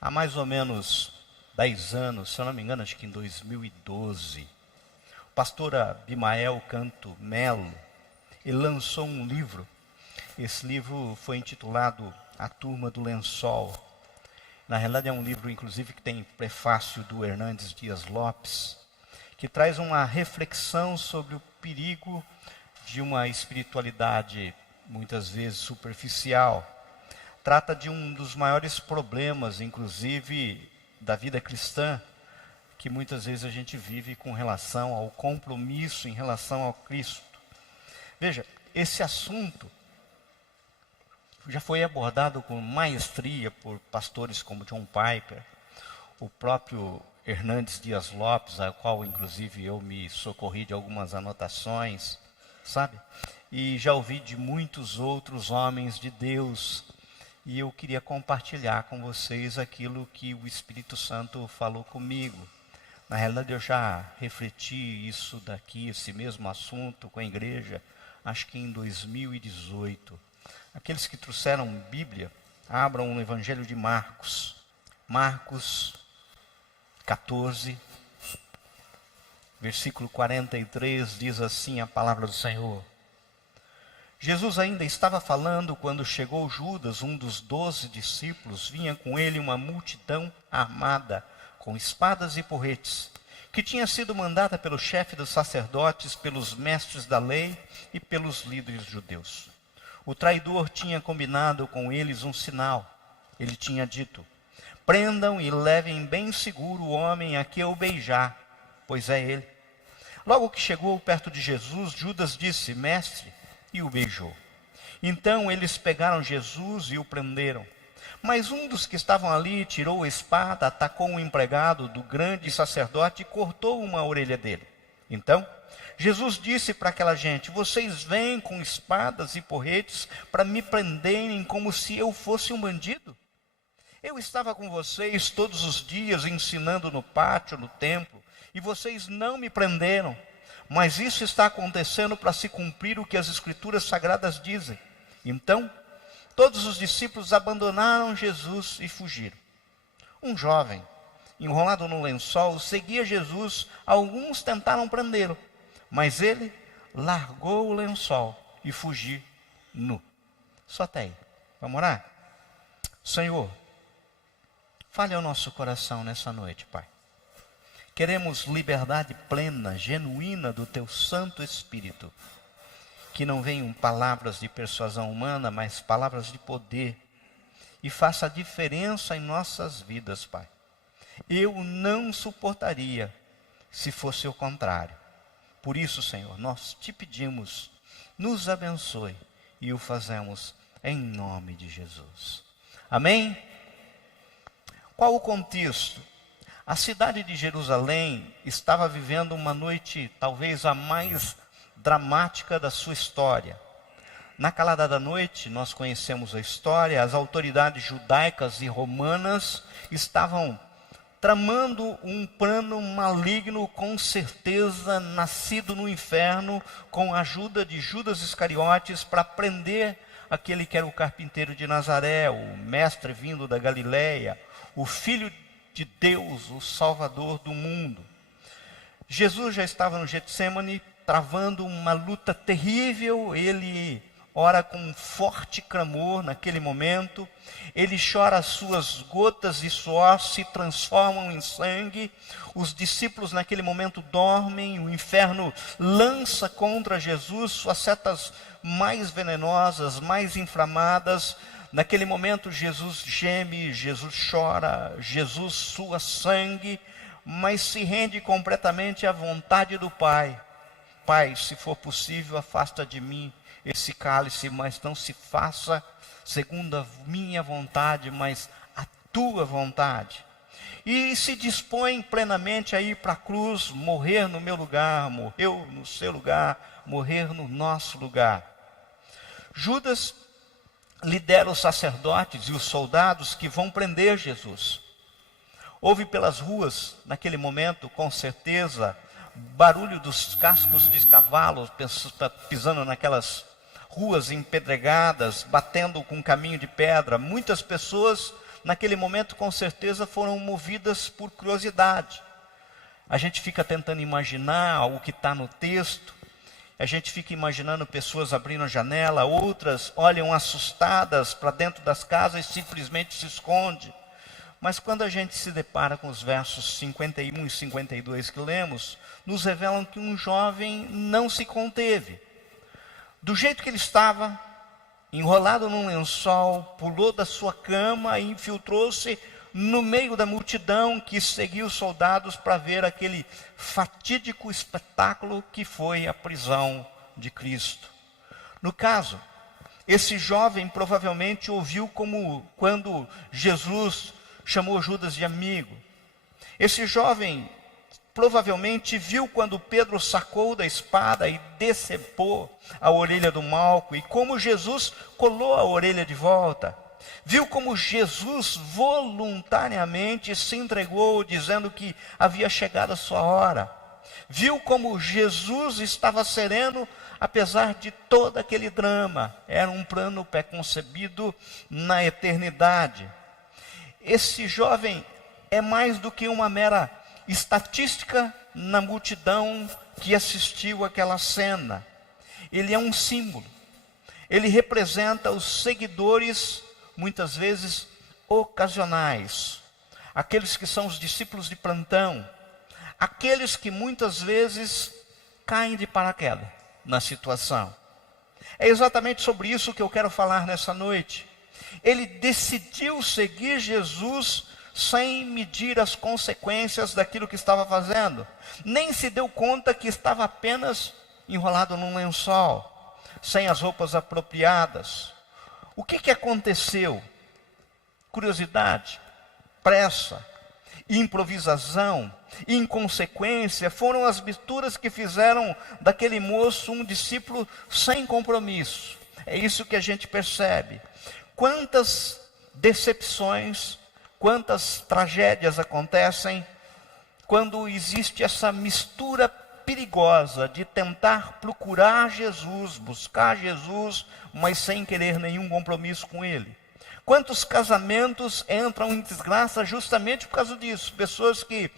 Há mais ou menos 10 anos, se eu não me engano, acho que em 2012, o pastor Abimael Canto Melo, ele lançou um livro. Esse livro foi intitulado A Turma do Lençol. Na realidade é um livro, inclusive, que tem prefácio do Hernandes Dias Lopes, que traz uma reflexão sobre o perigo de uma espiritualidade muitas vezes superficial. Trata de um dos maiores problemas, inclusive, da vida cristã, que muitas vezes a gente vive com relação ao compromisso em relação ao Cristo. Veja, esse assunto já foi abordado com maestria por pastores como John Piper, o próprio Hernandes Dias Lopes, a qual inclusive eu me socorri de algumas anotações, sabe? E já ouvi de muitos outros homens de Deus. E eu queria compartilhar com vocês aquilo que o Espírito Santo falou comigo. Na realidade, eu já refleti isso daqui, esse mesmo assunto com a igreja, acho que em 2018. Aqueles que trouxeram Bíblia, abram no Evangelho de Marcos. Marcos 14, versículo 43, diz assim a palavra do Senhor. Jesus ainda estava falando quando chegou Judas, um dos 12 discípulos. Vinha com ele uma multidão armada, com espadas e porretes, que tinha sido mandada pelo chefe dos sacerdotes, pelos mestres da lei e pelos líderes judeus. O traidor tinha combinado com eles um sinal. Ele tinha dito: prendam e levem bem seguro o homem a que eu beijar, pois é ele. Logo que chegou perto de Jesus, Judas disse: mestre, e o beijou. Então eles pegaram Jesus e o prenderam. Mas um dos que estavam ali tirou a espada, atacou um empregado do grande sacerdote e cortou uma orelha dele. Então Jesus disse para aquela gente: vocês vêm com espadas e porretes para me prenderem como se eu fosse um bandido? Eu estava com vocês todos os dias ensinando no pátio, no templo, e vocês não me prenderam. Mas isso está acontecendo para se cumprir o que as Escrituras Sagradas dizem. Então, todos os discípulos abandonaram Jesus e fugiram. Um jovem, enrolado no lençol, seguia Jesus. Alguns tentaram prendê-lo, mas ele largou o lençol e fugiu nu. Só até aí. Vamos orar? Senhor, fale ao nosso coração nessa noite, Pai. Queremos liberdade plena, genuína do Teu Santo Espírito. Que não venham palavras de persuasão humana, mas palavras de poder. E faça a diferença em nossas vidas, Pai. Eu não suportaria se fosse o contrário. Por isso, Senhor, nós te pedimos, nos abençoe. E o fazemos em nome de Jesus. Amém? Qual o contexto? A cidade de Jerusalém estava vivendo uma noite, talvez a mais dramática da sua história. Na calada da noite, nós conhecemos a história, as autoridades judaicas e romanas estavam tramando um plano maligno, com certeza nascido no inferno, com a ajuda de Judas Iscariotes, para prender aquele que era o carpinteiro de Nazaré, o mestre vindo da Galileia, o filho de Deus, o Salvador do mundo. Jesus já estava no Getsêmani, travando uma luta terrível. Ele ora com um forte clamor naquele momento. Ele chora, as suas gotas de suor se transformam em sangue. Os discípulos naquele momento dormem. O inferno lança contra Jesus suas setas mais venenosas, mais inflamadas. Naquele momento Jesus geme, Jesus chora, Jesus sua sangue, mas se rende completamente à vontade do Pai. Pai, se for possível, afasta de mim esse cálice, mas não se faça segundo a minha vontade, mas a tua vontade. E se dispõe plenamente a ir para a cruz, morrer no meu lugar, morreu no seu lugar, morrer no nosso lugar. Judas lidera os sacerdotes e os soldados que vão prender Jesus. Houve pelas ruas, naquele momento, com certeza, barulho dos cascos de cavalos pisando naquelas ruas empedregadas, batendo com um caminho de pedra. Muitas pessoas, naquele momento, com certeza, foram movidas por curiosidade. A gente fica tentando imaginar o que está no texto, a gente fica imaginando pessoas abrindo a janela, outras olham assustadas para dentro das casas e simplesmente se escondem. Mas quando a gente se depara com os versos 51 e 52 que lemos, nos revelam que um jovem não se conteve. Do jeito que ele estava, enrolado num lençol, pulou da sua cama e infiltrou-se no meio da multidão que seguia os soldados para ver aquele fatídico espetáculo que foi a prisão de Cristo. No caso, esse jovem provavelmente ouviu como quando Jesus chamou Judas de amigo. Esse jovem provavelmente viu quando Pedro sacou da espada e decepou a orelha do Malco, e como Jesus colou a orelha de volta. Viu como Jesus voluntariamente se entregou, dizendo que havia chegado a sua hora. Viu como Jesus estava sereno, apesar de todo aquele drama. Era um plano pré-concebido na eternidade. Esse jovem é mais do que uma mera estatística na multidão que assistiu àquela cena. Ele é um símbolo. Ele representa os seguidores, muitas vezes ocasionais, aqueles que são os discípulos de plantão, aqueles que muitas vezes caem de paraquedas na situação. É exatamente sobre isso que eu quero falar nessa noite. Ele decidiu seguir Jesus sem medir as consequências daquilo que estava fazendo. Nem se deu conta que estava apenas enrolado num lençol, sem as roupas apropriadas. O que aconteceu? Curiosidade, pressa, improvisação, inconsequência foram as misturas que fizeram daquele moço um discípulo sem compromisso. É isso que a gente percebe. Quantas decepções, quantas tragédias acontecem quando existe essa mistura perigosa de tentar procurar Jesus, buscar Jesus, mas sem querer nenhum compromisso com Ele. Quantos casamentos entram em desgraça justamente por causa disso? Pessoas que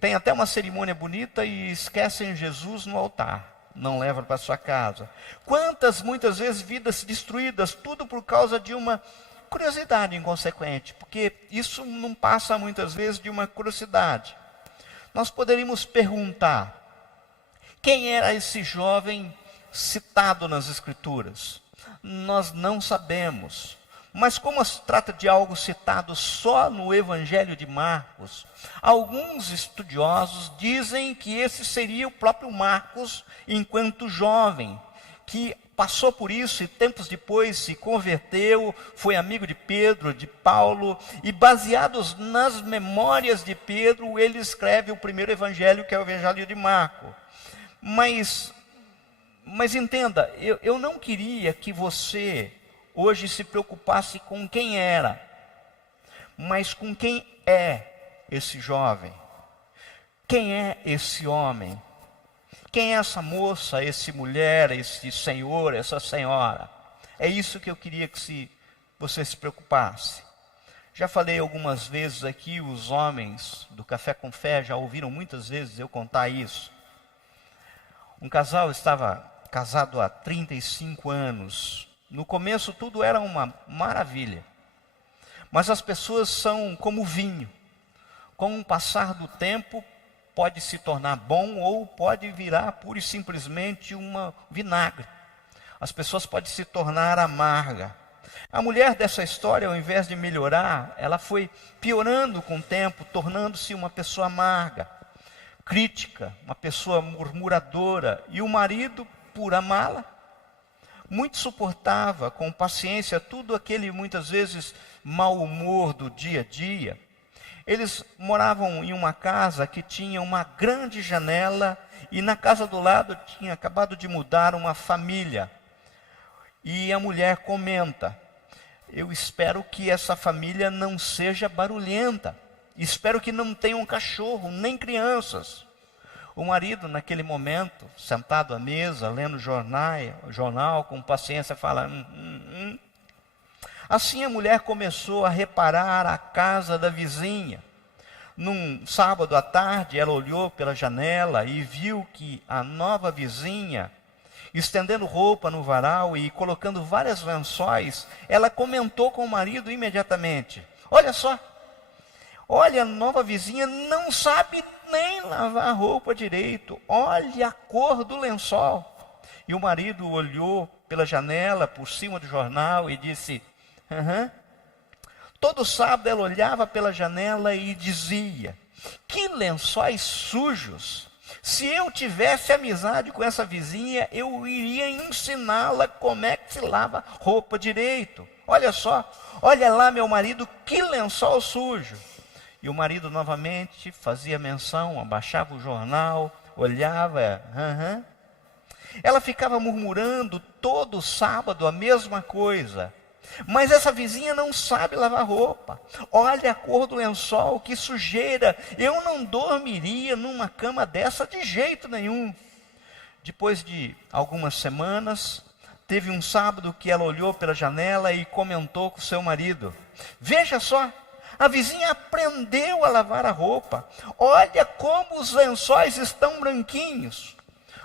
têm até uma cerimônia bonita e esquecem Jesus no altar, não levam para sua casa. Quantas, muitas vezes, vidas destruídas, tudo por causa de uma curiosidade inconsequente, porque isso não passa muitas vezes de uma curiosidade. Nós poderíamos perguntar, quem era esse jovem citado nas Escrituras? Nós não sabemos. Mas como se trata de algo citado só no Evangelho de Marcos, alguns estudiosos dizem que esse seria o próprio Marcos enquanto jovem, que passou por isso e tempos depois se converteu, foi amigo de Pedro, de Paulo, e baseados nas memórias de Pedro, ele escreve o primeiro evangelho, que é o Evangelho de Marcos. Mas entenda, eu não queria que você hoje se preocupasse com quem era, mas com quem é esse jovem. Quem é esse homem? Quem é essa moça, essa mulher, esse senhor, essa senhora? É isso que eu queria que você se preocupasse. Já falei algumas vezes aqui, os homens do Café com Fé já ouviram muitas vezes eu contar isso. Um casal estava casado há 35 anos. No começo tudo era uma maravilha. Mas as pessoas são como vinho. Com o passar do tempo, pode se tornar bom ou pode virar pura e simplesmente uma vinagre. As pessoas podem se tornar amarga. A mulher dessa história, ao invés de melhorar, ela foi piorando com o tempo, tornando-se uma pessoa amarga, crítica, uma pessoa murmuradora. E o marido, por amá-la, muito suportava com paciência tudo aquele, muitas vezes, mau humor do dia a dia. Eles moravam em uma casa que tinha uma grande janela e na casa do lado tinha acabado de mudar uma família. E a mulher comenta, eu espero que essa família não seja barulhenta, espero que não tenha um cachorro, nem crianças. O marido, naquele momento, sentado à mesa, lendo jornal com paciência, fala: Assim a mulher começou a reparar a casa da vizinha. Num sábado à tarde, ela olhou pela janela e viu que a nova vizinha, estendendo roupa no varal e colocando vários lençóis, ela comentou com o marido imediatamente: Olha só, olha, a nova vizinha não sabe nem lavar a roupa direito. Olha a cor do lençol. E o marido olhou pela janela, por cima do jornal e disse: Todo sábado ela olhava pela janela e dizia: Que lençóis sujos! Se eu tivesse amizade com essa vizinha, eu iria ensiná-la como é que se lava roupa direito. Olha só, olha lá, meu marido, que lençol sujo. E o marido novamente fazia menção, abaixava o jornal, olhava, Ela ficava murmurando todo sábado a mesma coisa. Mas essa vizinha não sabe lavar roupa. Olha a cor do lençol, que sujeira. Eu não dormiria numa cama dessa de jeito nenhum. Depois de algumas semanas, teve um sábado que ela olhou pela janela e comentou com seu marido: Veja só, a vizinha aprendeu a lavar a roupa. Olha como os lençóis estão branquinhos.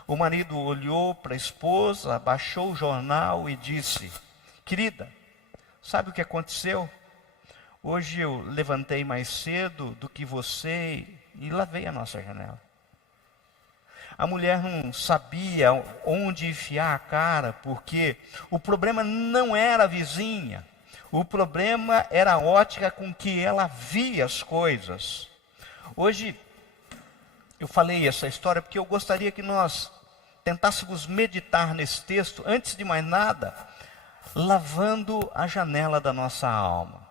O marido olhou para a esposa, abaixou o jornal e disse: Querida, sabe o que aconteceu? Hoje eu levantei mais cedo do que você e lavei a nossa janela. A mulher não sabia onde enfiar a cara, porque o problema não era a vizinha. O problema era a ótica com que ela via as coisas. Hoje, eu falei essa história porque eu gostaria que nós tentássemos meditar nesse texto, antes de mais nada, lavando a janela da nossa alma.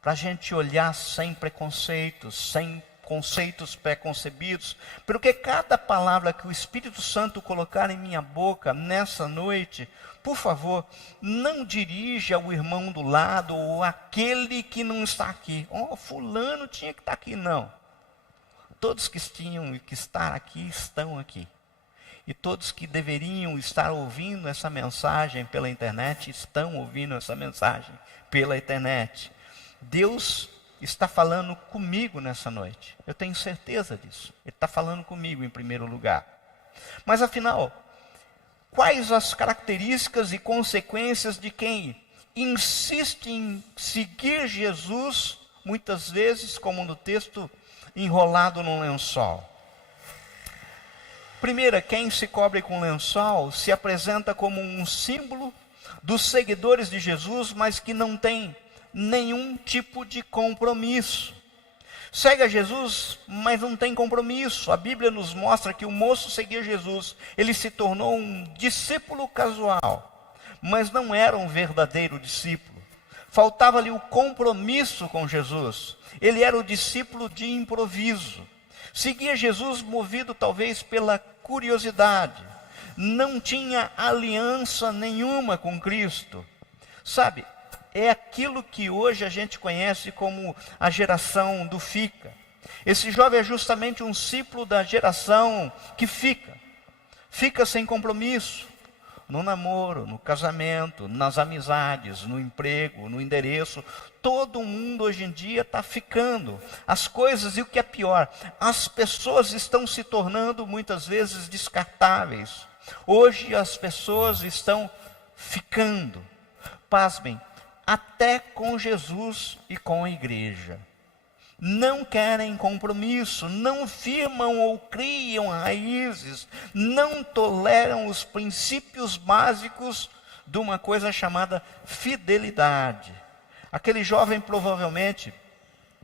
Para a gente olhar sem preconceitos, sem conceitos pré-concebidos, porque cada palavra que o Espírito Santo colocar em minha boca nessa noite, por favor, não dirija ao irmão do lado ou aquele que não está aqui. Fulano tinha que estar aqui, não. Todos que tinham que estar aqui, estão aqui. E todos que deveriam estar ouvindo essa mensagem pela internet, estão ouvindo essa mensagem pela internet. Deus está falando comigo nessa noite. Eu tenho certeza disso. Ele está falando comigo em primeiro lugar. Mas afinal, quais as características e consequências de quem insiste em seguir Jesus, muitas vezes, como no texto, enrolado num lençol? Primeira, quem se cobre com lençol se apresenta como um símbolo dos seguidores de Jesus, mas que não tem nenhum tipo de compromisso. Segue a Jesus, mas não tem compromisso. A Bíblia nos mostra que o moço seguia Jesus. Ele se tornou um discípulo casual, mas não era um verdadeiro discípulo. Faltava-lhe o compromisso com Jesus. Ele era o discípulo de improviso. Seguia Jesus movido talvez pela curiosidade. Não tinha aliança nenhuma com Cristo. Sabe, é aquilo que hoje a gente conhece como a geração do fica. Esse jovem é justamente um discípulo da geração que fica sem compromisso. No namoro, no casamento, nas amizades, no emprego, no endereço. Todo mundo hoje em dia está ficando. As coisas, e o que é pior, as pessoas estão se tornando muitas vezes descartáveis. Hoje as pessoas estão ficando. Pasmem, até com Jesus e com a igreja. Não querem compromisso, não firmam ou criam raízes, não toleram os princípios básicos de uma coisa chamada fidelidade. Aquele jovem provavelmente,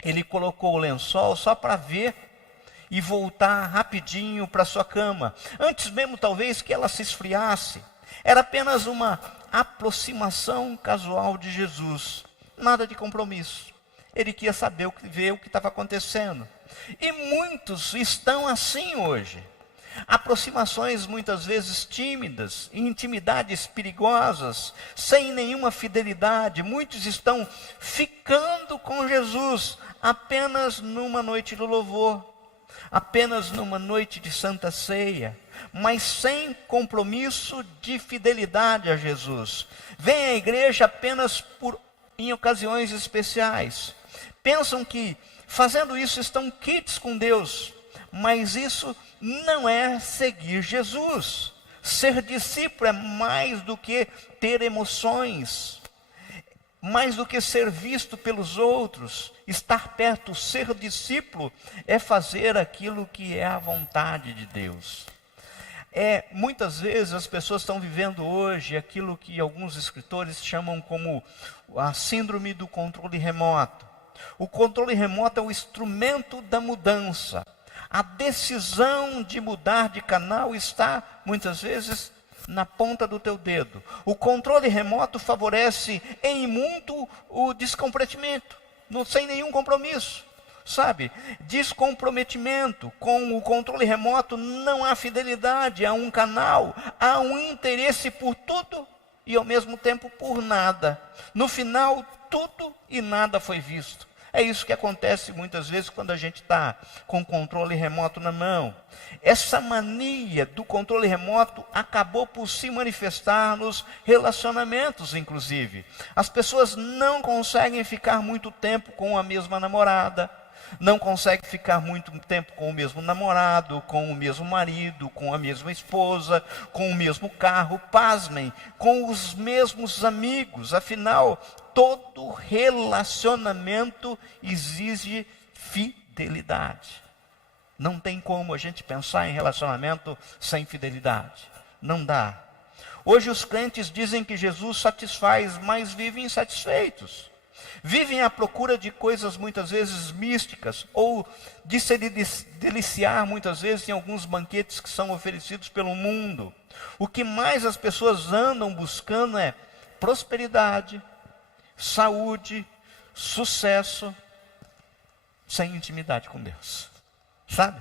ele colocou o lençol só para ver e voltar rapidinho para sua cama. Antes mesmo talvez que ela se esfriasse. Era apenas uma aproximação casual de Jesus, nada de compromisso. Ele queria saber ver o que estava acontecendo. E muitos estão assim hoje. Aproximações muitas vezes tímidas, intimidades perigosas, sem nenhuma fidelidade. Muitos estão ficando com Jesus apenas numa noite do louvor. apenas numa noite de Santa Ceia, mas sem compromisso de fidelidade a Jesus. Vêm à igreja apenas em ocasiões especiais. Pensam que fazendo isso estão quites com Deus, mas isso não é seguir Jesus. Ser discípulo é mais do que ter emoções, mais do que ser visto pelos outros. Estar perto, ser discípulo, é fazer aquilo que é a vontade de Deus. Muitas vezes as pessoas estão vivendo hoje aquilo que alguns escritores chamam como a síndrome do controle remoto. O controle remoto é o instrumento da mudança. A decisão de mudar de canal está, muitas vezes, na ponta do teu dedo. O controle remoto favorece em muito o descomprometimento, sem nenhum compromisso. Sabe, descomprometimento. Com o controle remoto não há fidelidade a um canal, há um interesse por tudo e ao mesmo tempo por nada. No final, tudo e nada foi visto. É isso que acontece muitas vezes quando a gente está com o controle remoto na mão. Essa mania do controle remoto acabou por se manifestar nos relacionamentos, inclusive. As pessoas não conseguem ficar muito tempo com a mesma namorada, não conseguem ficar muito tempo com o mesmo namorado, com o mesmo marido, com a mesma esposa, com o mesmo carro, pasmem, com os mesmos amigos. Afinal, todo relacionamento exige fidelidade. Não tem como a gente pensar em relacionamento sem fidelidade. Não dá. Hoje os crentes dizem que Jesus satisfaz, mas vivem insatisfeitos. Vivem à procura de coisas muitas vezes místicas, ou de se deliciar muitas vezes em alguns banquetes que são oferecidos pelo mundo. O que mais as pessoas andam buscando é prosperidade, saúde, sucesso, sem intimidade com Deus. Sabe?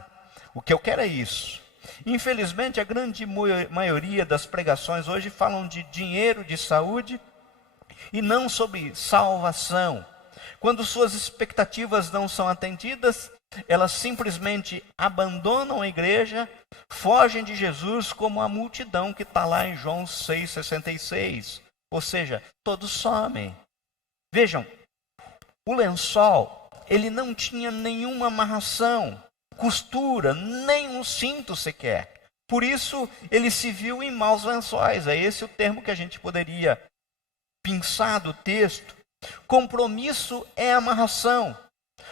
O que eu quero é isso. Infelizmente, a grande maioria das pregações hoje falam de dinheiro, de saúde, e não sobre salvação. Quando suas expectativas não são atendidas, elas simplesmente abandonam a igreja, fogem de Jesus como a multidão que está lá em João 6,66. Ou seja, todos somem. Vejam, o lençol, ele não tinha nenhuma amarração, costura, nem um cinto sequer. Por isso, ele se viu em maus lençóis. É esse o termo que a gente poderia pensar do texto. Compromisso é amarração,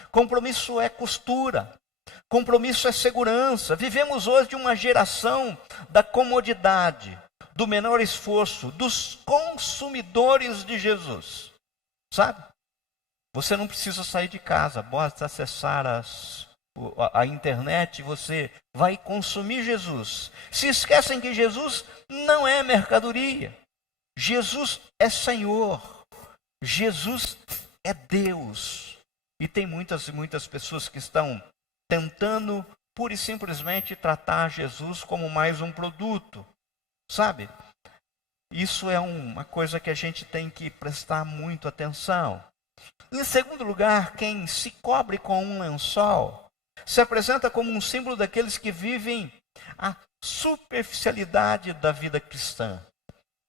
compromisso é costura, compromisso é segurança. Vivemos hoje uma geração da comodidade, do menor esforço, dos consumidores de Jesus. Sabe? Você não precisa sair de casa, basta acessar a internet, você vai consumir Jesus. Se esquecem que Jesus não é mercadoria. Jesus é Senhor, Jesus é Deus. E tem muitas e muitas pessoas que estão tentando pura e simplesmente tratar Jesus como mais um produto. Sabe? Isso é uma coisa que a gente tem que prestar muito atenção. Em segundo lugar, quem se cobre com um lençol se apresenta como um símbolo daqueles que vivem a superficialidade da vida cristã.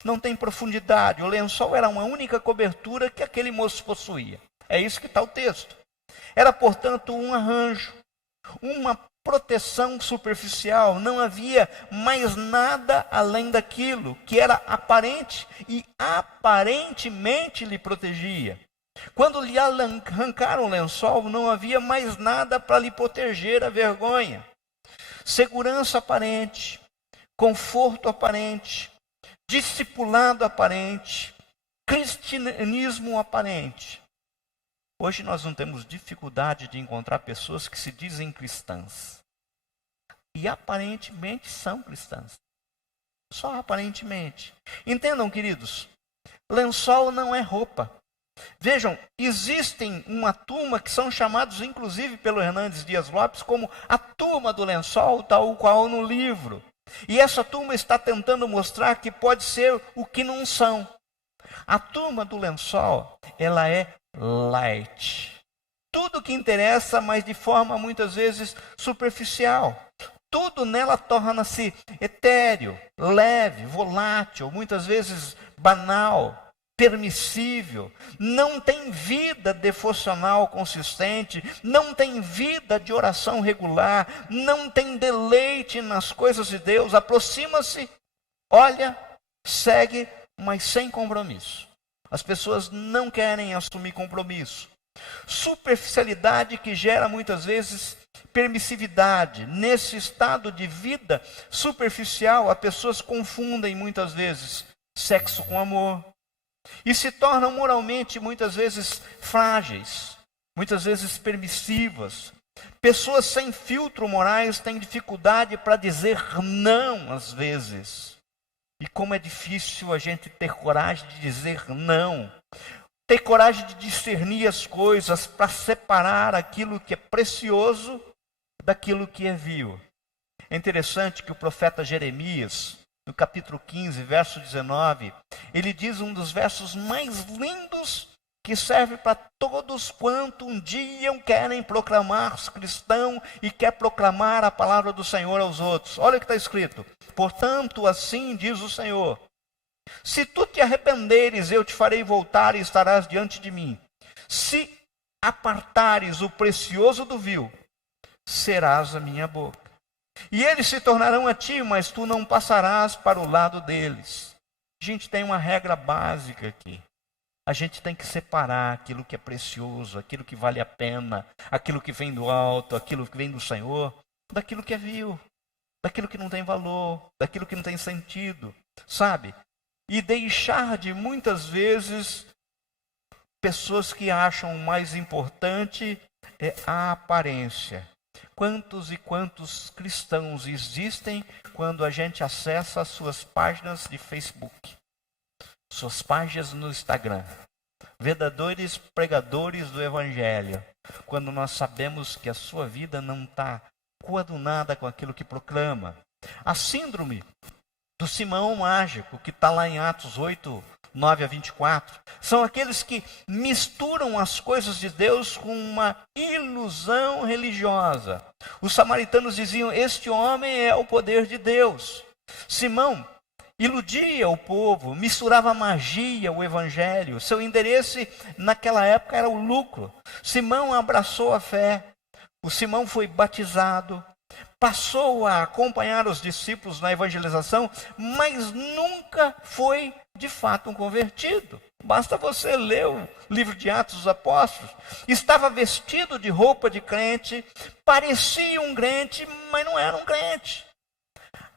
Não tem profundidade. O lençol era uma única cobertura que aquele moço possuía. É isso que está o texto. Era, portanto, um arranjo, uma proteção superficial. Não havia mais nada além daquilo que era aparente e aparentemente lhe protegia. Quando lhe arrancaram o lençol, não havia mais nada para lhe proteger a vergonha. Segurança aparente, conforto aparente, discipulado aparente, cristianismo aparente. Hoje nós não temos dificuldade de encontrar pessoas que se dizem cristãs e aparentemente são cristãs. Só aparentemente. Entendam, queridos, lençol não é roupa. Vejam, existem uma turma que são chamados, inclusive pelo Hernandes Dias Lopes, como a turma do lençol, tal qual no livro. E essa turma está tentando mostrar que pode ser o que não são. A turma do lençol, ela é light. tudo que interessa, mas de forma muitas vezes superficial. Tudo nela torna-se etéreo, leve, volátil, muitas vezes banal, permissível, não tem vida devocional consistente, não tem vida de oração regular, não tem deleite nas coisas de Deus, aproxima-se, olha, segue, mas sem compromisso. As pessoas não querem assumir compromisso. Superficialidade que gera muitas vezes permissividade. Nesse estado de vida superficial, as pessoas confundem muitas vezes sexo com amor e se tornam moralmente muitas vezes frágeis, muitas vezes permissivas. Pessoas sem filtro morais têm dificuldade para dizer não às vezes. E como é difícil a gente ter coragem de dizer não. Ter coragem de discernir as coisas para separar aquilo que é precioso daquilo que é vil. É interessante que o profeta Jeremias, no capítulo 15, verso 19, ele diz um dos versos mais lindos que serve para todos quanto um dia querem proclamar-se cristão e quer proclamar a palavra do Senhor aos outros. Olha o que está escrito. Portanto, assim diz o Senhor: se tu te arrependeres, eu te farei voltar e estarás diante de mim. Se apartares o precioso do vil, serás a minha boca. E eles se tornarão a ti, mas tu não passarás para o lado deles. A gente tem uma regra básica aqui. A gente tem que separar aquilo que é precioso, aquilo que vale a pena, aquilo que vem do alto, aquilo que vem do Senhor, daquilo que é vil, daquilo que não tem valor, daquilo que não tem sentido, sabe? E deixar de muitas vezes pessoas que acham mais importante é a aparência. Quantos e quantos cristãos existem quando a gente acessa as suas páginas de Facebook, suas páginas no Instagram, verdadeiros pregadores do Evangelho, quando nós sabemos que a sua vida não está coadunada com aquilo que proclama. A síndrome do Simão Mágico, que está lá em Atos 8, 9 a 24, são aqueles que misturam as coisas de Deus com uma ilusão religiosa. Os samaritanos diziam: este homem é o poder de Deus. Simão iludia o povo, misturava magia, o evangelho. Seu interesse naquela época era o lucro. Simão abraçou a fé. O Simão foi batizado, passou a acompanhar os discípulos na evangelização, mas nunca foi de fato um convertido. Basta você ler o livro de Atos dos Apóstolos. Estava vestido de roupa de crente, parecia um crente, mas não era um crente.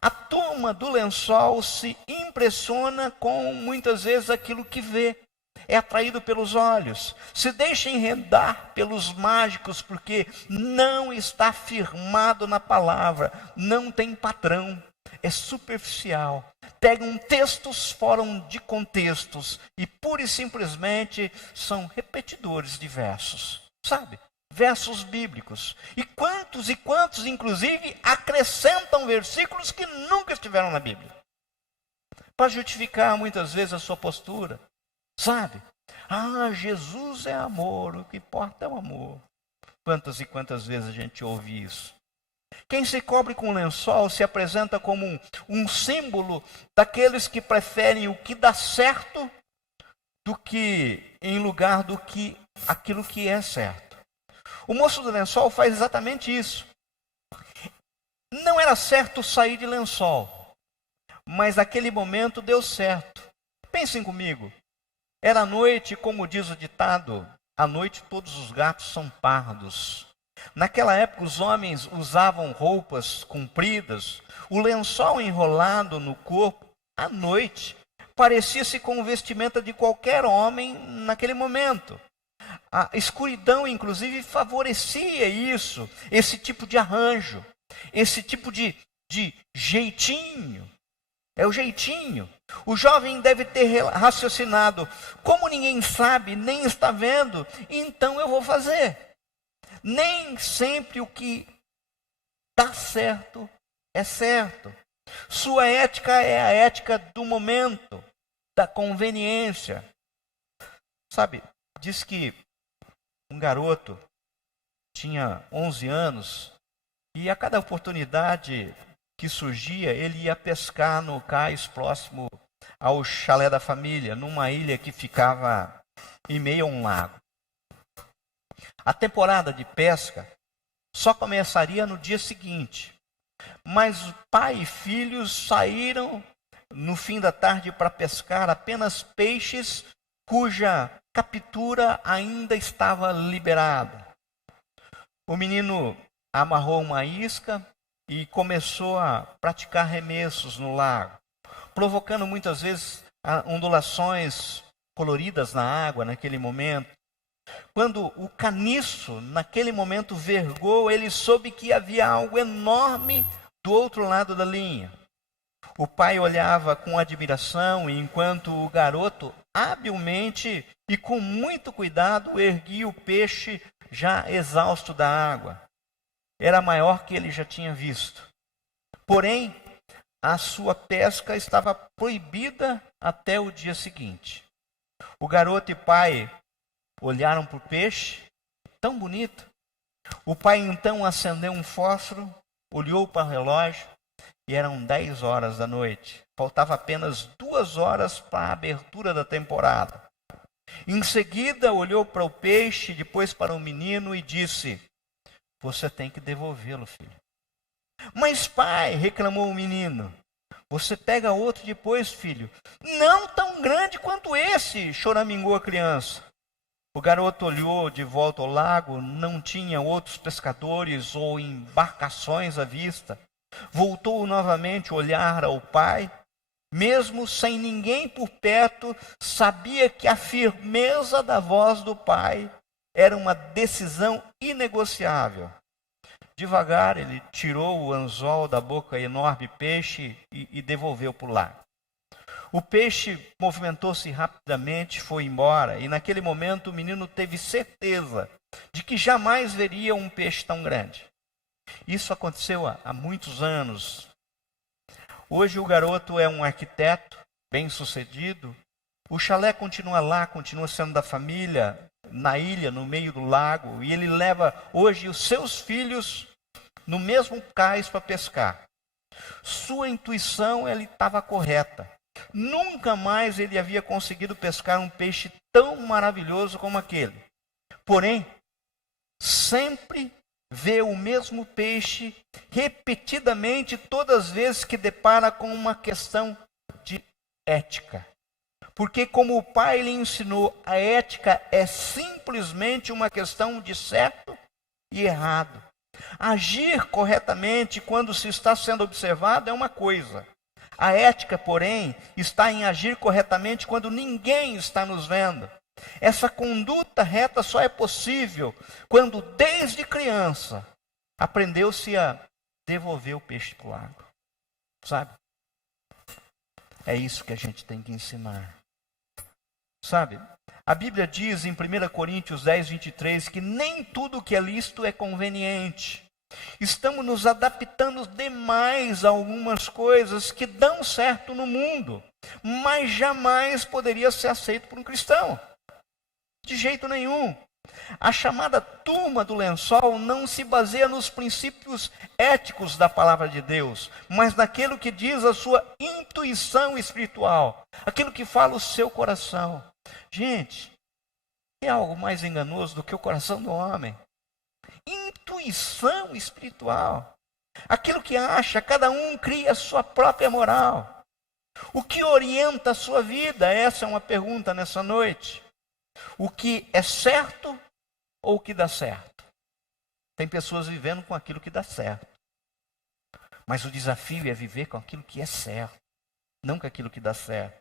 A turma do lençol se impressiona com muitas vezes aquilo que vê. É atraído pelos olhos, se deixa enredar pelos mágicos, porque não está firmado na palavra, não tem padrão, é superficial. Pegam textos fora de contextos e pura e simplesmente são repetidores de versos, sabe? Versos bíblicos. E quantos, inclusive, acrescentam versículos que nunca estiveram na Bíblia, para justificar muitas vezes a sua postura. Sabe? Ah, Jesus é amor, o que importa é o amor. Quantas e quantas vezes a gente ouve isso? Quem se cobre com lençol se apresenta como um símbolo daqueles que preferem o que dá certo do que em lugar do que aquilo que é certo. O moço do lençol faz exatamente isso. Não era certo sair de lençol, mas naquele momento deu certo. Pensem comigo. Era noite, como diz o ditado, à noite todos os gatos são pardos. Naquela época os homens usavam roupas compridas, o lençol enrolado no corpo, à noite, parecia-se com vestimenta de qualquer homem naquele momento. A escuridão, inclusive, favorecia isso, esse tipo de arranjo, esse tipo de jeitinho. É o jeitinho. O jovem deve ter raciocinado: como ninguém sabe, nem está vendo, então eu vou fazer. Nem sempre o que dá certo é certo. Sua ética é a ética do momento, da conveniência. Sabe, diz que um garoto tinha 11 anos, e a cada oportunidade que surgia, ele ia pescar no cais próximo ao chalé da família, numa ilha que ficava em meio a um lago. A temporada de pesca só começaria no dia seguinte, mas pai e filhos saíram no fim da tarde para pescar apenas peixes cuja captura ainda estava liberada. O menino amarrou uma isca e começou a praticar remessos no lago, provocando muitas vezes ondulações coloridas na água naquele momento. Quando o caniço, naquele momento, vergou, ele soube que havia algo enorme do outro lado da linha. O pai olhava com admiração, enquanto o garoto, habilmente e com muito cuidado, erguia o peixe já exausto da água. Era maior que ele já tinha visto. Porém, a sua pesca estava proibida até o dia seguinte. O garoto e pai olharam para o peixe, tão bonito. O pai então acendeu um fósforo, olhou para o relógio e eram 10 horas da noite. Faltava apenas 2 horas para a abertura da temporada. Em seguida, olhou para o peixe, depois para o menino e disse: "Você tem que devolvê-lo, filho." "Mas pai", reclamou o menino, "você pega outro depois, filho." "Não tão grande quanto esse", choramingou a criança. O garoto olhou de volta ao lago, não tinha outros pescadores ou embarcações à vista. Voltou novamente a olhar ao pai. Mesmo sem ninguém por perto, sabia que a firmeza da voz do pai era uma decisão inegociável. Devagar, ele tirou o anzol da boca enorme peixe e devolveu para o lago. O peixe movimentou-se rapidamente, foi embora, e naquele momento o menino teve certeza de que jamais veria um peixe tão grande. Isso aconteceu há muitos anos. Hoje o garoto é um arquiteto bem-sucedido. O chalé continua lá, continua sendo da família, na ilha, no meio do lago, e ele leva hoje os seus filhos no mesmo cais para pescar. Sua intuição estava correta. Nunca mais ele havia conseguido pescar um peixe tão maravilhoso como aquele. Porém, sempre vê o mesmo peixe repetidamente todas as vezes que depara com uma questão de ética. Porque como o pai lhe ensinou, a ética é simplesmente uma questão de certo e errado. Agir corretamente quando se está sendo observado é uma coisa. A ética, porém, está em agir corretamente quando ninguém está nos vendo. Essa conduta reta só é possível quando, desde criança, aprendeu-se a devolver o peixe para o lago. Sabe? É isso que a gente tem que ensinar. Sabe? A Bíblia diz em 1 Coríntios 10, 23, que nem tudo que é lícito é conveniente. Estamos nos adaptando demais a algumas coisas que dão certo no mundo, mas jamais poderia ser aceito por um cristão. De jeito nenhum. A chamada turma do lençol não se baseia nos princípios éticos da palavra de Deus, mas naquilo que diz a sua intuição espiritual, aquilo que fala o seu coração. Gente, é algo mais enganoso do que o coração do homem. Intuição espiritual. Aquilo que acha, cada um cria a sua própria moral. O que orienta a sua vida? Essa é uma pergunta nessa noite. O que é certo ou o que dá certo? Tem pessoas vivendo com aquilo que dá certo. Mas o desafio é viver com aquilo que é certo, não com aquilo que dá certo.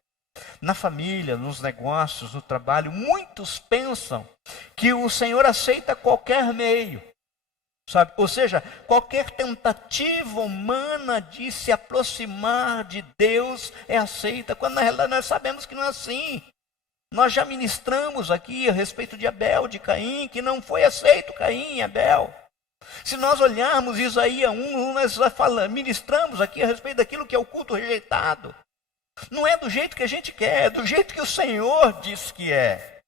Na família, nos negócios, no trabalho, muitos pensam que o Senhor aceita qualquer meio. Sabe? Ou seja, qualquer tentativa humana de se aproximar de Deus é aceita, quando na realidade nós sabemos que não é assim. Nós já ministramos aqui a respeito de Abel, de Caim, que não foi aceito Caim e Abel. Se nós olharmos Isaías 1, nós ministramos aqui a respeito daquilo que é o culto rejeitado. Não é do jeito que a gente quer, é do jeito que o Senhor diz que é.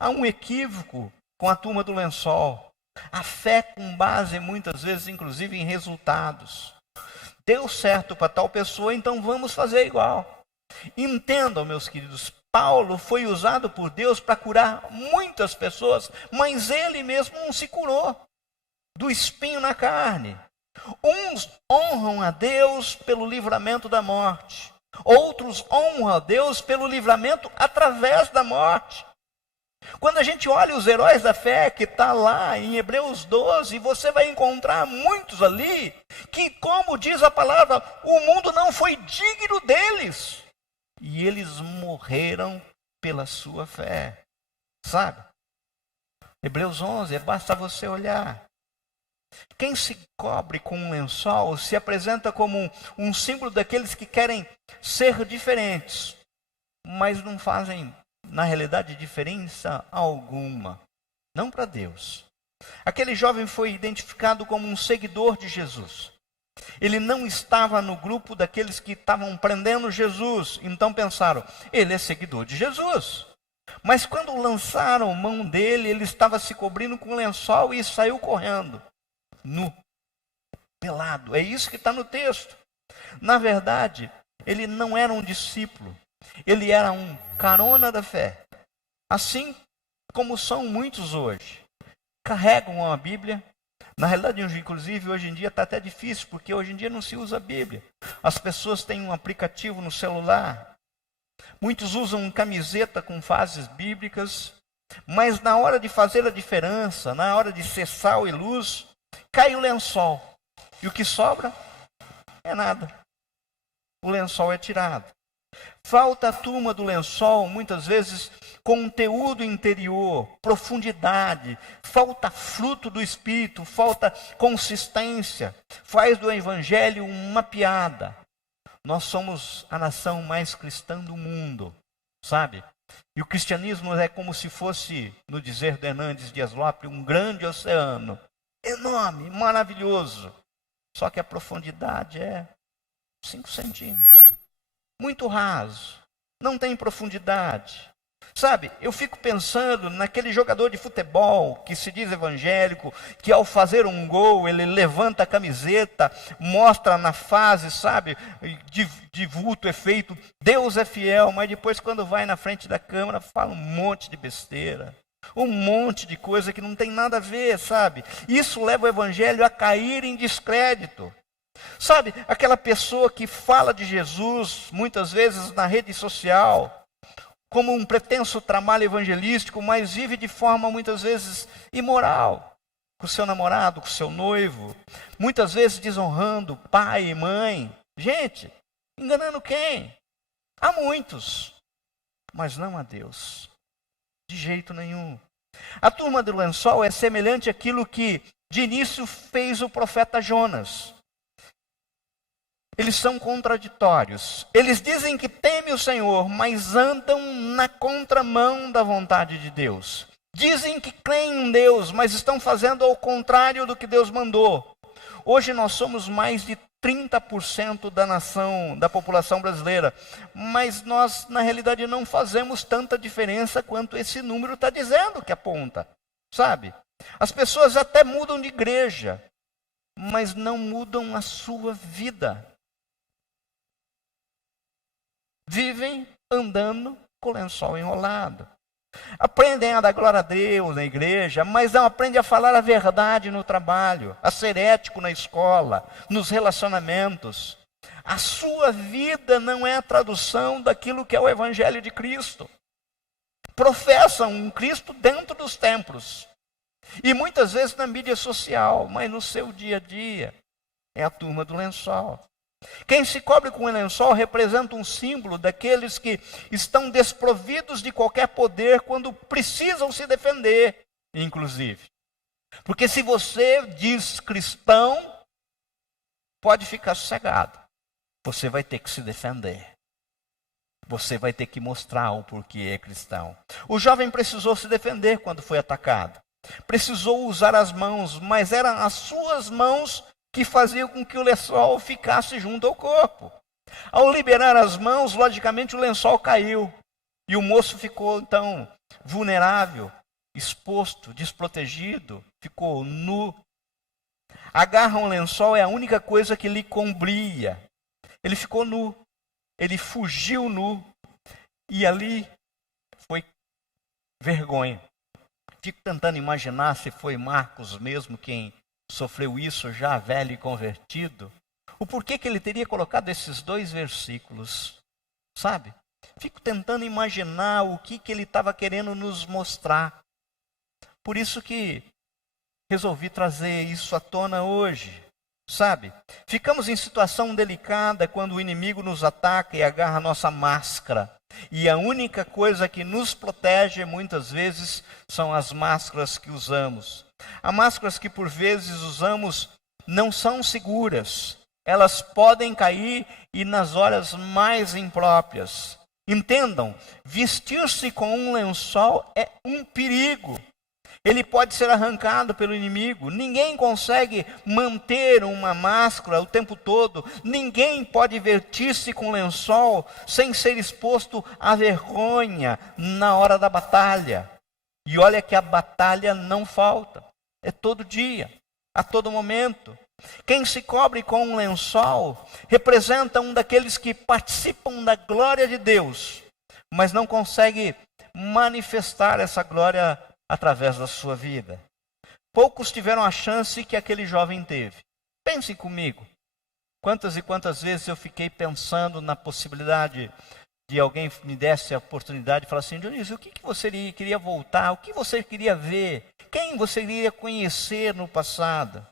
Há um equívoco com a turma do lençol. A fé com base, muitas vezes, inclusive, em resultados. Deu certo para tal pessoa, então vamos fazer igual. Entendam, meus queridos, Paulo foi usado por Deus para curar muitas pessoas, mas ele mesmo não se curou do espinho na carne. Uns honram a Deus pelo livramento da morte. Outros honram a Deus pelo livramento através da morte. Quando a gente olha os heróis da fé que está lá em Hebreus 12, você vai encontrar muitos ali que, como diz a palavra, o mundo não foi digno deles. E eles morreram pela sua fé. Sabe? Hebreus 11, basta você olhar. Quem se cobre com um lençol se apresenta como um símbolo daqueles que querem ser diferentes, mas não fazem, na realidade, diferença alguma. Não para Deus. Aquele jovem foi identificado como um seguidor de Jesus. Ele não estava no grupo daqueles que estavam prendendo Jesus. Então pensaram, ele é seguidor de Jesus. Mas quando lançaram mão dele, ele estava se cobrindo com um lençol e saiu correndo. Nu, pelado. É isso que está no texto. Na verdade, ele não era um discípulo. Ele era um carona da fé. Assim como são muitos hoje. Carregam a Bíblia. Na realidade, inclusive, hoje em dia está até difícil, porque hoje em dia não se usa a Bíblia. As pessoas têm um aplicativo no celular. Muitos usam camiseta com frases bíblicas. Mas na hora de fazer a diferença, na hora de ser sal e luz, cai o lençol. E o que sobra é nada. O lençol é tirado. Falta a turma do lençol, muitas vezes, conteúdo interior, profundidade. Falta fruto do Espírito, falta consistência. Faz do Evangelho uma piada. Nós somos a nação mais cristã do mundo, sabe? E o cristianismo é como se fosse, no dizer de Hernandes Dias Lopes, um grande oceano. Enorme, maravilhoso. Só que a profundidade é 5 centímetros. Muito raso. Não tem profundidade. Sabe, eu fico pensando naquele jogador de futebol que se diz evangélico, que ao fazer um gol, ele levanta a camiseta, mostra na fase, sabe, de vulto efeito, Deus é fiel, mas depois quando vai na frente da câmera, fala um monte de besteira. Um monte de coisa que não tem nada a ver, sabe? Isso leva o evangelho a cair em descrédito. Sabe, aquela pessoa que fala de Jesus, muitas vezes na rede social, como um pretenso trabalho evangelístico, mas vive de forma muitas vezes imoral, com o seu namorado, com o seu noivo, muitas vezes desonrando pai e mãe. Gente, enganando quem? Há muitos, mas não a Deus. De jeito nenhum. A turma do lençol é semelhante àquilo que de início fez o profeta Jonas. Eles são contraditórios. Eles dizem que temem o Senhor, mas andam na contramão da vontade de Deus. Dizem que creem em Deus, mas estão fazendo ao contrário do que Deus mandou. Hoje nós somos mais de 30% da nação, da população brasileira. Mas nós, na realidade, não fazemos tanta diferença quanto esse número está dizendo que aponta. Sabe? As pessoas até mudam de igreja, mas não mudam a sua vida. Vivem andando com o lençol enrolado. Aprendem a dar glória a Deus na igreja, mas não aprendem a falar a verdade no trabalho, a ser ético na escola, nos relacionamentos. A sua vida não é a tradução daquilo que é o Evangelho de Cristo. Professam um Cristo dentro dos templos. E muitas vezes na mídia social, mas no seu dia a dia é a turma do lençol. Quem se cobre com o lençol representa um símbolo daqueles que estão desprovidos de qualquer poder quando precisam se defender, inclusive. Porque se você diz cristão, pode ficar sossegado. Você vai ter que se defender. Você vai ter que mostrar o porquê é cristão. O jovem precisou se defender quando foi atacado. Precisou usar as mãos, mas eram as suas mãos que faziam com que o lençol ficasse junto ao corpo. Ao liberar as mãos, logicamente o lençol caiu. E o moço ficou, então, vulnerável. exposto, desprotegido, ficou nu. Agarra um lençol, é a única coisa que lhe cobria. Ele ficou nu, ele fugiu nu, e ali foi vergonha. Fico tentando imaginar se foi Marcos mesmo quem sofreu isso, já velho e convertido. O porquê que ele teria colocado esses 2 versículos, sabe? Fico tentando imaginar o que ele estava querendo nos mostrar. Por isso que resolvi trazer isso à tona hoje, sabe? Ficamos em situação delicada quando o inimigo nos ataca e agarra a nossa máscara. E a única coisa que nos protege muitas vezes são as máscaras que usamos. As máscaras que por vezes usamos não são seguras. Elas podem cair e nas horas mais impróprias. Entendam, vestir-se com um lençol é um perigo. Ele pode ser arrancado pelo inimigo. Ninguém consegue manter uma máscara o tempo todo. Ninguém pode vestir-se com lençol sem ser exposto à vergonha na hora da batalha. E olha que a batalha não falta. É todo dia, a todo momento. Quem se cobre com um lençol representa um daqueles que participam da glória de Deus, mas não consegue manifestar essa glória através da sua vida. Poucos tiveram a chance que aquele jovem teve. Pensem comigo. Quantas e quantas vezes eu fiquei pensando na possibilidade de alguém me desse a oportunidade de falar assim: Dionísio, o que você queria voltar? O que você queria ver? Quem você queria conhecer no passado?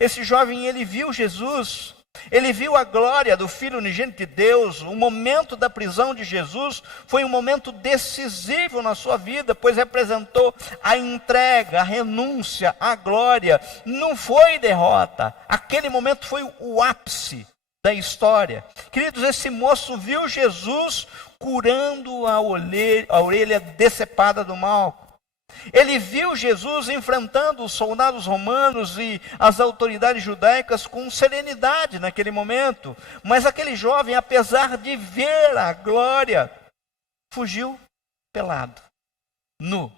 Esse jovem, ele viu Jesus. Ele viu a glória do Filho unigênito de Deus. O momento da prisão de Jesus foi um momento decisivo na sua vida, pois representou a entrega, a renúncia, a glória. Não foi derrota. Aquele momento foi o ápice da história. Queridos, esse moço viu Jesus curando a orelha decepada do mal. Ele viu Jesus enfrentando os soldados romanos e as autoridades judaicas com serenidade naquele momento. Mas aquele jovem, apesar de ver a glória, fugiu pelado, nu,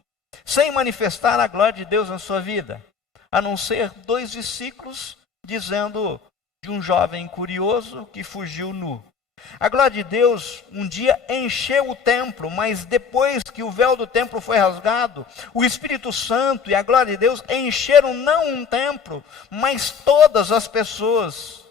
sem manifestar a glória de Deus na sua vida. A não ser 2 versículos dizendo de um jovem curioso que fugiu nu. A glória de Deus um dia encheu o templo, mas depois que o véu do templo foi rasgado, o Espírito Santo e a glória de Deus encheram não um templo, mas todas as pessoas.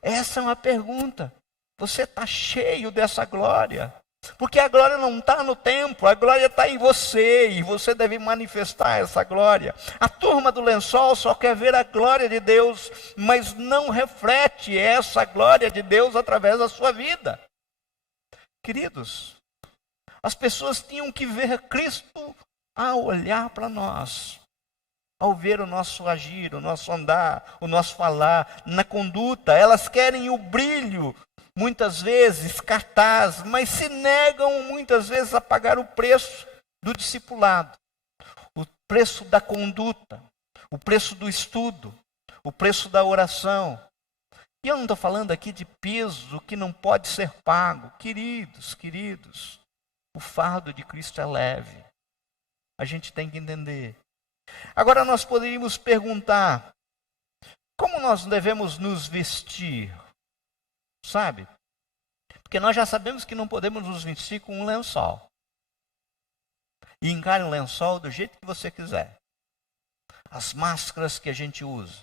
Essa é uma pergunta. Você está cheio dessa glória? Porque a glória não está no templo, a glória está em você, e você deve manifestar essa glória. A turma do lençol só quer ver a glória de Deus, mas não reflete essa glória de Deus através da sua vida. Queridos, as pessoas tinham que ver Cristo ao olhar para nós, ao ver o nosso agir, o nosso andar, o nosso falar, na conduta. Elas querem o brilho, muitas vezes cartaz, mas se negam muitas vezes a pagar o preço do discipulado, o preço da conduta, o preço do estudo, o preço da oração. E eu não estou falando aqui de peso que não pode ser pago. Queridos, o fardo de Cristo é leve. A gente tem que entender. Agora nós poderíamos perguntar, como nós devemos nos vestir? Sabe? Porque nós já sabemos que não podemos nos vestir com um lençol. E encare um lençol do jeito que você quiser. As máscaras que a gente usa.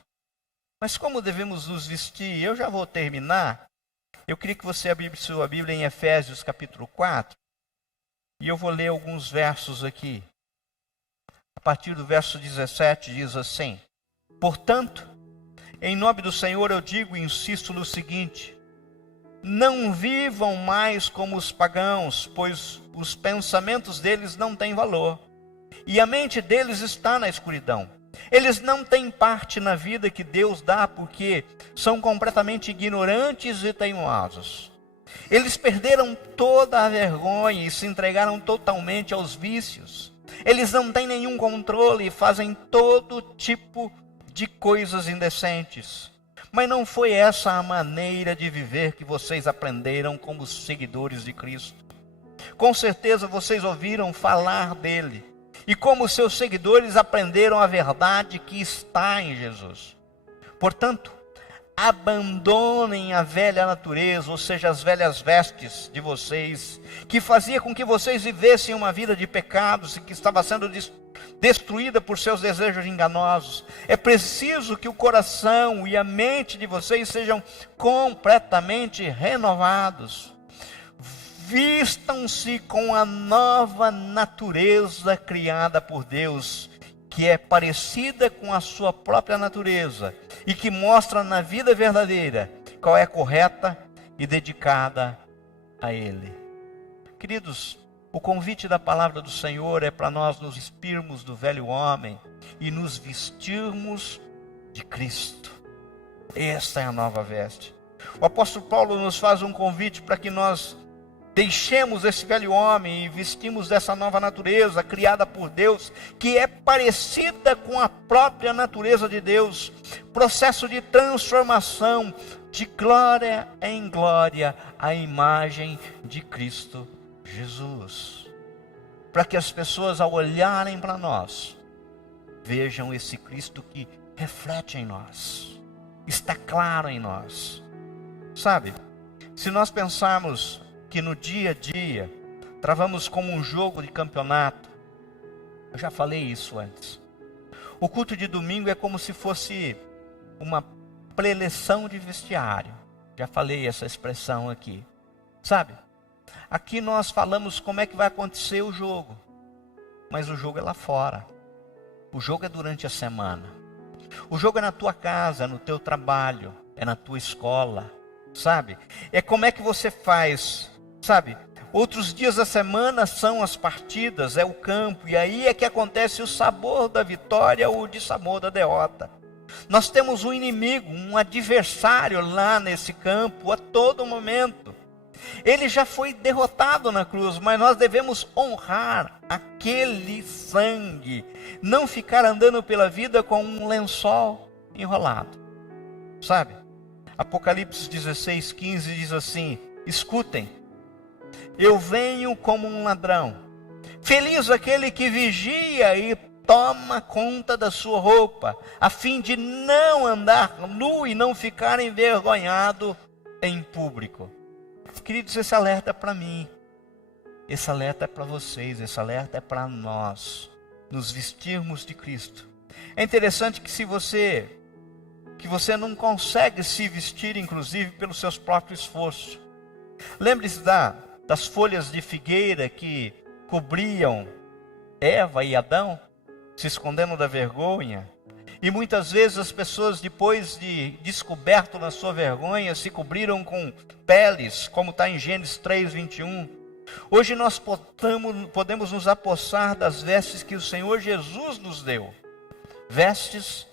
Mas como devemos nos vestir? Eu já vou terminar. Eu queria que você abrisse sua Bíblia em Efésios capítulo 4. E eu vou ler alguns versos aqui. A partir do verso 17 diz assim: Portanto, em nome do Senhor eu digo e insisto no seguinte: não vivam mais como os pagãos, pois os pensamentos deles não têm valor, e a mente deles está na escuridão. Eles não têm parte na vida que Deus dá, porque são completamente ignorantes e teimosos. Eles perderam toda a vergonha e se entregaram totalmente aos vícios. Eles não têm nenhum controle e fazem todo tipo de coisas indecentes. Mas não foi essa a maneira de viver que vocês aprenderam como seguidores de Cristo. Com certeza vocês ouviram falar dele e como seus seguidores aprenderam a verdade que está em Jesus. Portanto, abandonem a velha natureza, ou seja, as velhas vestes de vocês, que fazia com que vocês vivessem uma vida de pecados e que estava sendo destruída por seus desejos enganosos. É preciso que o coração e a mente de vocês sejam completamente renovados. Vistam-se com a nova natureza criada por Deus, que é parecida com a sua própria natureza e que mostra na vida verdadeira qual é correta e dedicada a Ele. Queridos, o convite da palavra do Senhor é para nós nos despirmos do velho homem e nos vestirmos de Cristo. Esta é a nova veste. O apóstolo Paulo nos faz um convite para que nós deixemos esse velho homem e vestimos dessa nova natureza criada por Deus, que é parecida com a própria natureza de Deus. Processo de transformação de glória em glória à imagem de Cristo Jesus. Para que as pessoas, ao olharem para nós, vejam esse Cristo que reflete em nós, está claro em nós. Sabe, se nós pensarmos que no dia a dia travamos como um jogo de campeonato, eu já falei isso antes. O culto de domingo é como se fosse uma preleção de vestiário. Já falei essa expressão aqui. Sabe? Aqui nós falamos como é que vai acontecer o jogo. Mas o jogo é lá fora. O jogo é durante a semana. O jogo é na tua casa, no teu trabalho, é na tua escola. Sabe? É como é que você faz. Sabe? Outros dias da semana são as partidas, é o campo. E aí é que acontece o sabor da vitória ou o dissabor da derrota. Nós temos um inimigo, um adversário lá nesse campo a todo momento. Ele já foi derrotado na cruz, mas nós devemos honrar aquele sangue. Não ficar andando pela vida com um lençol enrolado. Sabe? Apocalipse 16:15 diz assim: escutem, eu venho como um ladrão. Feliz aquele que vigia e toma conta da sua roupa, a fim de não andar nu e não ficar envergonhado em público. Queridos, esse alerta é para mim, esse alerta é para vocês, esse alerta é para nós, nos vestirmos de Cristo. É interessante que você não consegue se vestir, inclusive, pelos seus próprios esforços. Lembre-se das folhas de figueira que cobriam Eva e Adão, se escondendo da vergonha. E muitas vezes as pessoas, depois de descoberto na sua vergonha, se cobriram com peles, como está em Gênesis 3:21. Hoje nós podemos nos apossar das vestes que o Senhor Jesus nos deu. Vestes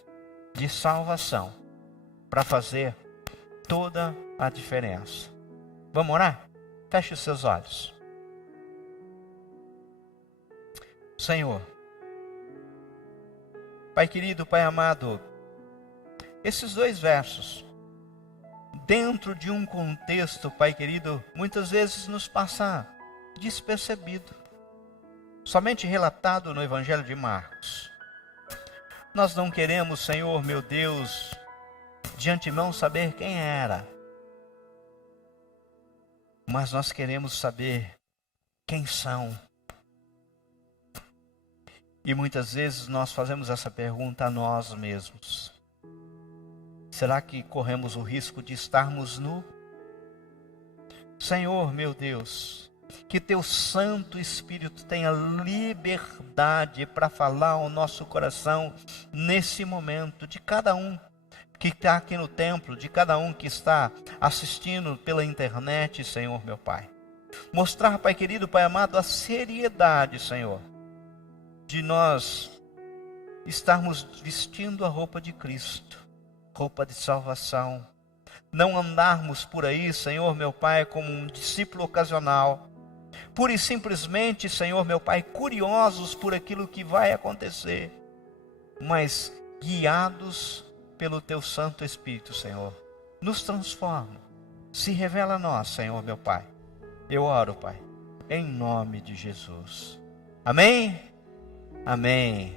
de salvação, para fazer toda a diferença. Vamos orar? Feche os seus olhos. Senhor, Pai querido, Pai amado, esses dois versos, dentro de um contexto, Pai querido, muitas vezes nos passa despercebido, somente relatado no Evangelho de Marcos. Nós não queremos, Senhor, meu Deus, de antemão saber quem era, mas nós queremos saber quem são. E muitas vezes nós fazemos essa pergunta a nós mesmos. Será que corremos o risco de estarmos nu? Senhor, meu Deus, que Teu Santo Espírito tenha liberdade para falar ao nosso coração nesse momento, de cada um que está aqui no templo, de cada um que está assistindo pela internet, Senhor, meu Pai. Mostrar, Pai querido, Pai amado, a seriedade, Senhor, de nós estarmos vestindo a roupa de Cristo, roupa de salvação. Não andarmos por aí, Senhor, meu Pai, como um discípulo ocasional, pura e simplesmente, Senhor, meu Pai, curiosos por aquilo que vai acontecer, mas guiados pelo Teu Santo Espírito, Senhor. Nos transforma, se revela a nós, Senhor, meu Pai. Eu oro, Pai, em nome de Jesus. Amém? Amém.